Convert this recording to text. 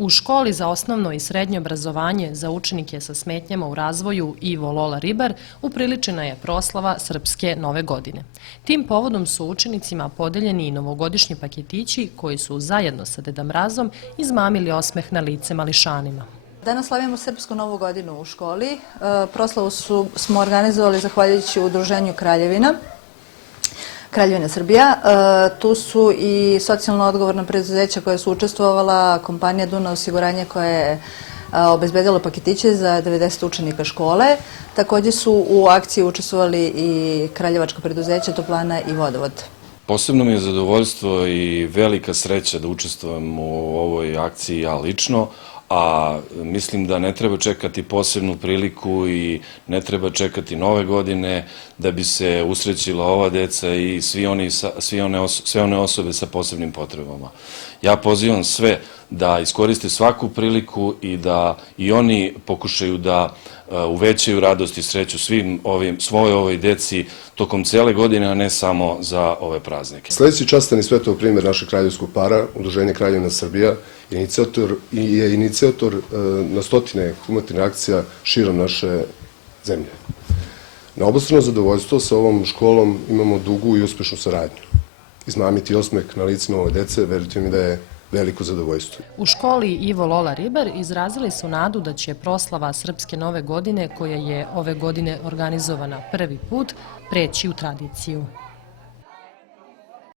U školi za osnovno i srednje obrazovanje za učenike sa smetnjama u razvoju Ivo Lola Ribar upriličena je proslava Srpske nove godine. Tim povodom su učenicima podeljeni i novogodišnji paketići koji su zajedno sa Deda Mrazom izmamili osmeh na lice mališanima. Danas slavimo Srpsku novu godinu u školi. Proslavu smo organizovali zahvaljujući Udruženju Kraljevina Srbija. Tu su i socijalno odgovorna preduzeća koja su učestvovala, kompanija Dunav osiguranje koja je obezbedila paketiće za 90 učenika škole. Također su u akciji učestvovali i kraljevačka preduzeća Toplana i Vodovod. Posebno mi je zadovoljstvo i velika sreća da učestvujem u ovoj akciji ja lično, a mislim da ne treba čekati posebnu priliku i ne treba čekati nove godine da bi se usrećila ova deca i sve one osobe sa posebnim potrebama. Ja pozivam sve da iskoriste svaku priliku i da i oni pokušaju da uvećaju radost i sreću svoj ovoj deci tokom cele godine, a ne samo za ove praznike. Sljedeći častan i svetov primjer našeg kraljevskog para, Udruženje Kraljevina Srbija, je inicijator na stotine humanitarnih akcija širom naše zemlje. Na obostrano zadovoljstvo sa ovom školom imamo dugu i uspešnu saradnju. Izmamiti osmeh na licima ove dece, verujte mi da je veliko zadovoljstvo. U školi Ivo Lola Ribar izrazili su nadu da će proslava Srpske nove godine, koja je ove godine organizovana prvi put, preći u tradiciju.